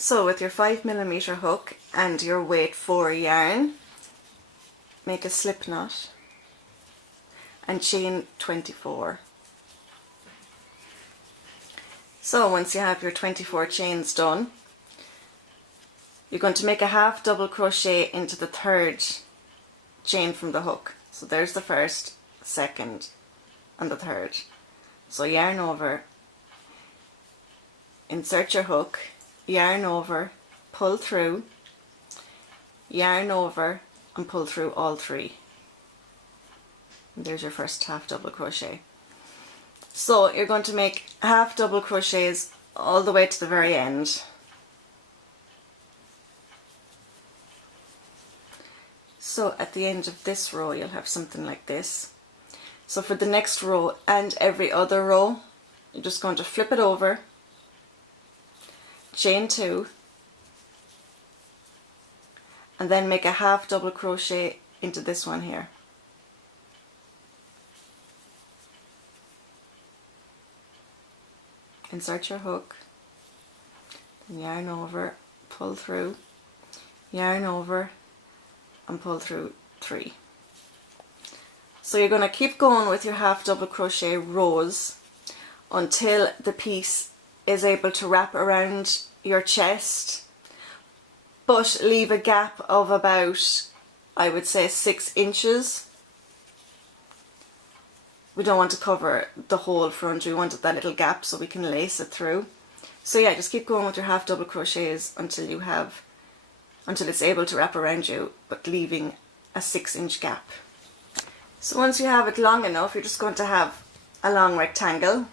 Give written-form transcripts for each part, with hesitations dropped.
So with your 5mm hook and your weight 4 yarn, make a slip knot and chain 24. So once you have your 24 chains done, you're going to make a half double crochet into the third chain from the hook. So there's the first, second and the third. So yarn over, insert your hook, yarn over, pull through, yarn over and pull through all three. And there's your first half double crochet. So you're going to make half double crochets all the way to the very end. So at the end of this row you'll have something like this. So for the next row and every other row, you're just going to flip it over, chain 2, and then make a half double crochet into this one here. Insert your hook, yarn over, pull through, yarn over and pull through 3. So you're going to keep going with your half double crochet rows until the piece is able to wrap around your chest, but leave a gap of about, I would say, 6 inches. We don't want to cover the whole front, we wanted that little gap so we can lace it through. So yeah, just keep going with your half double crochets until it's able to wrap around you, but leaving a 6-inch gap. So once you have it long enough, you're just going to have a long rectangle.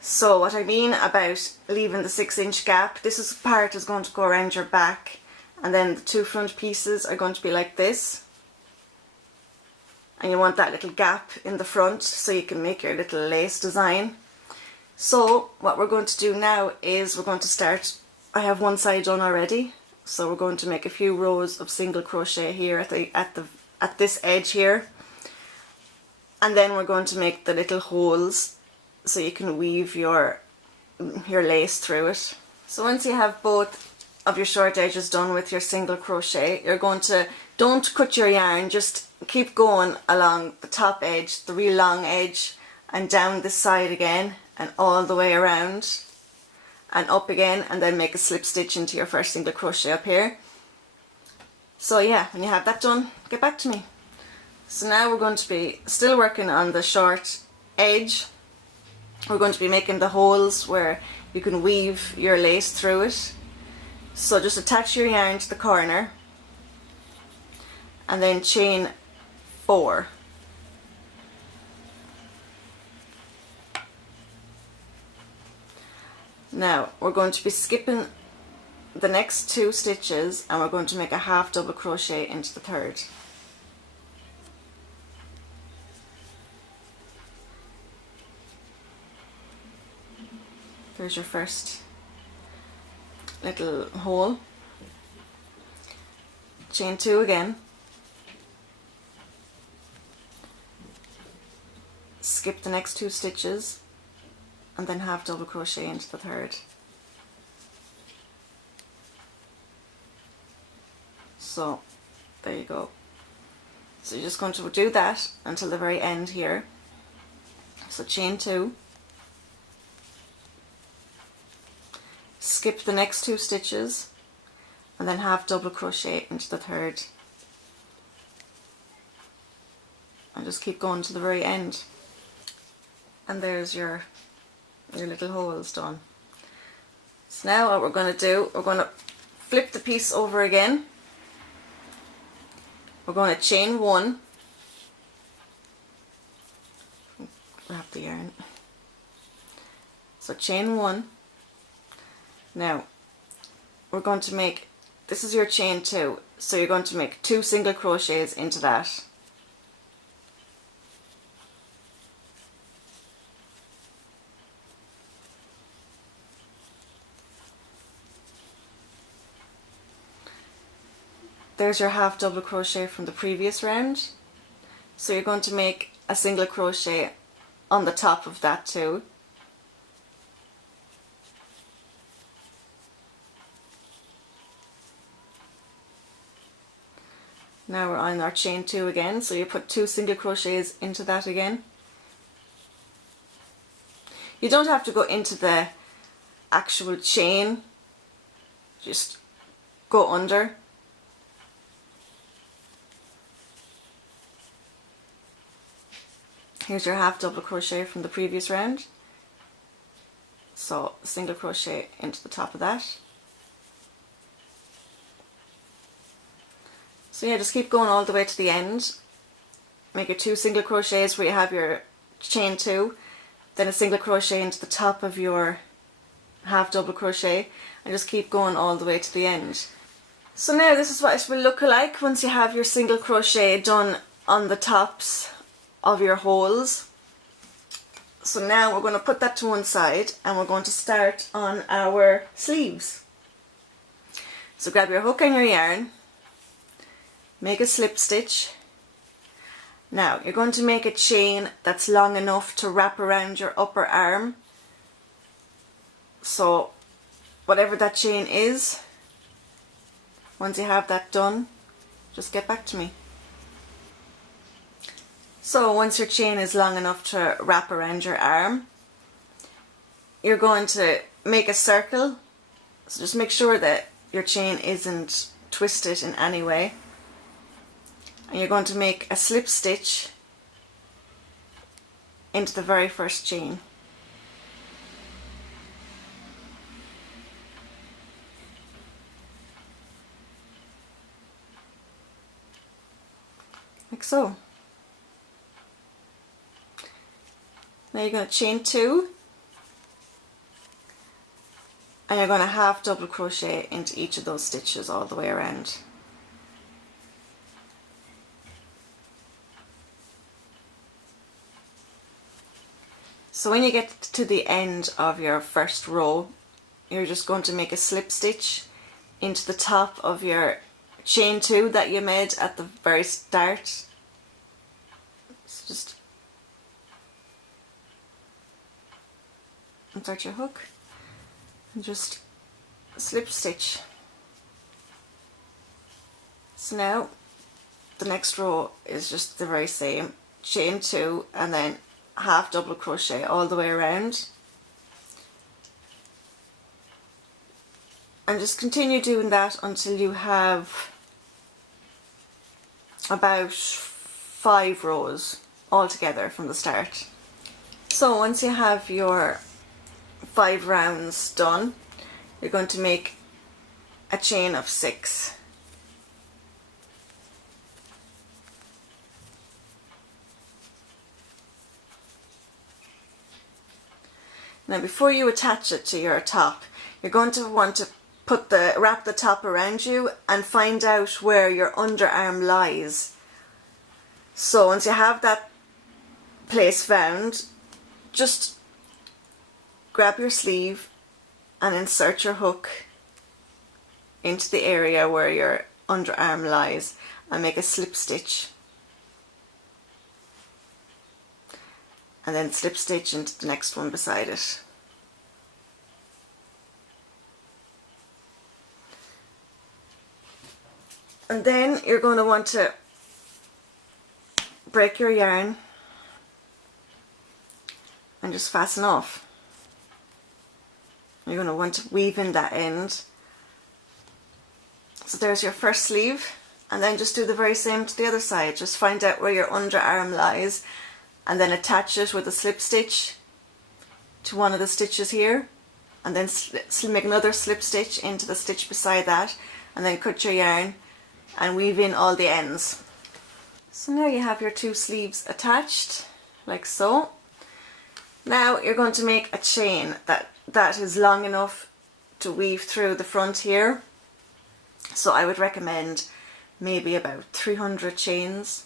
So what I mean about leaving the 6-inch gap, this part is going to go around your back, and then the 2 front pieces are going to be like this. And you want that little gap in the front so you can make your little lace design. So what we're going to do now is we're going to start, I have one side done already, so we're going to make a few rows of single crochet here at this edge here, and then we're going to make the little holes so you can weave your lace through it. So once you have both of your short edges done with your single crochet, you're going to, don't cut your yarn, just keep going along the top edge, the real long edge, and down this side again and all the way around and up again, and then make a slip stitch into your first single crochet up here. So yeah, when you have that done, get back to me. So now we're going to be still working on the short edge. We're going to be making the holes where you can weave your lace through it. So just attach your yarn to the corner and then chain 4. Now we're going to be skipping the next 2 stitches and we're going to make a half double crochet into the third. There's your first little hole. Chain 2 again. Skip the next 2 stitches and then half double crochet into the third. So there you go. So you're just going to do that until the very end here. So chain 2, skip the next 2 stitches and then half double crochet into the third, and just keep going to the very end. And there's your little holes done. So now what we're going to do, we're going to flip the piece over again. We're going to chain 1, wrap the yarn, so chain 1. Now we're going to make, this is your chain 2, so you're going to make 2 single crochets into that. There's your half double crochet from the previous round. So you're going to make a single crochet on the top of that too. Now we're on our chain 2 again, so you put 2 single crochets into that again. You don't have to go into the actual chain, just go under. Here's your half double crochet from the previous round. So single crochet into the top of that. So yeah, just keep going all the way to the end. Make your 2 single crochets where you have your chain 2, then a single crochet into the top of your half double crochet, and just keep going all the way to the end. So now this is what it will look like once you have your single crochet done on the tops of your holes. So now we're going to put that to one side and we're going to start on our sleeves. So grab your hook and your yarn, make a slip stitch. Now you're going to make a chain that's long enough to wrap around your upper arm. So whatever that chain is, once you have that done, just get back to me. So once your chain is long enough to wrap around your arm, you're going to make a circle. So just make sure that your chain isn't twisted in any way. And you're going to make a slip stitch into the very first chain. Like so. Now you're going to chain 2 and you're going to half double crochet into each of those stitches all the way around. So when you get to the end of your first row, you're just going to make a slip stitch into the top of your chain 2 that you made at the very start. So just insert your hook and just slip stitch. So now the next row is just the very same, chain 2 and then half double crochet all the way around, and just continue doing that until you have about 5 rows all together from the start. So once you have your 5 rounds done, you're going to make a chain of 6. Now before you attach it to your top, you're going to want to wrap the top around you and find out where your underarm lies. So once you have that place found, just grab your sleeve and insert your hook into the area where your underarm lies and make a slip stitch. And then slip stitch into the next one beside it. And then you're going to want to break your yarn and just fasten off. You're going to want to weave in that end. So there's your first sleeve, and then just do the very same to the other side. Just find out where your underarm lies and then attach it with a slip stitch to one of the stitches here, and then make another slip stitch into the stitch beside that, and then cut your yarn and weave in all the ends. So now you have your 2 sleeves attached like so. Now you're going to make a chain that is long enough to weave through the front here. So I would recommend maybe about 300 chains.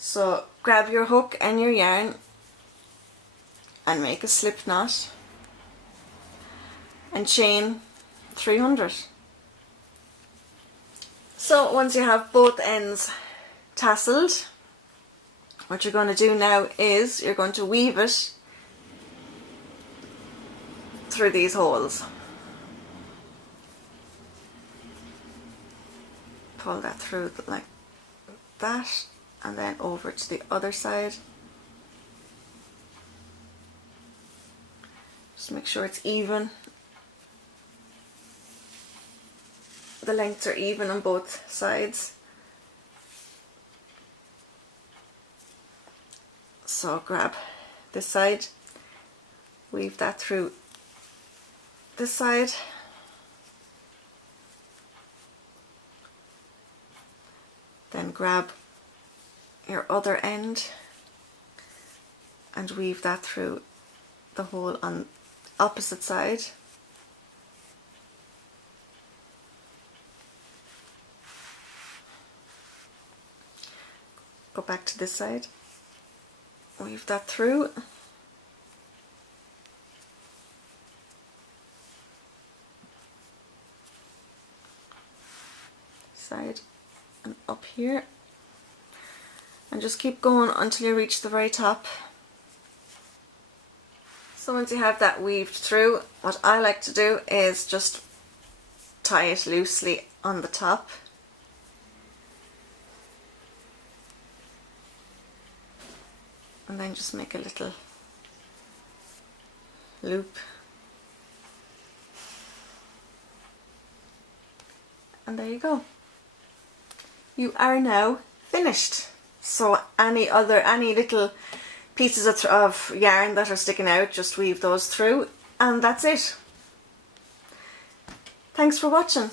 So grab your hook and your yarn and make a slip knot and chain 300. So once you have both ends tasseled, what you're going to do now is you're going to weave it through these holes. Pull that through like that, and then over to the other side. Just make sure it's even. The lengths are even on both sides. So grab this side, weave that through this side, then grab your other end and weave that through the hole on the opposite side. Go back to this side, weave that through, side and up here, and just keep going until you reach the very top. So once you have that weaved through, what I like to do is just tie it loosely on the top. And then just make a little loop. And there you go. You are now finished. So any little pieces of yarn that are sticking out, just weave those through, and that's it. Thanks for watching.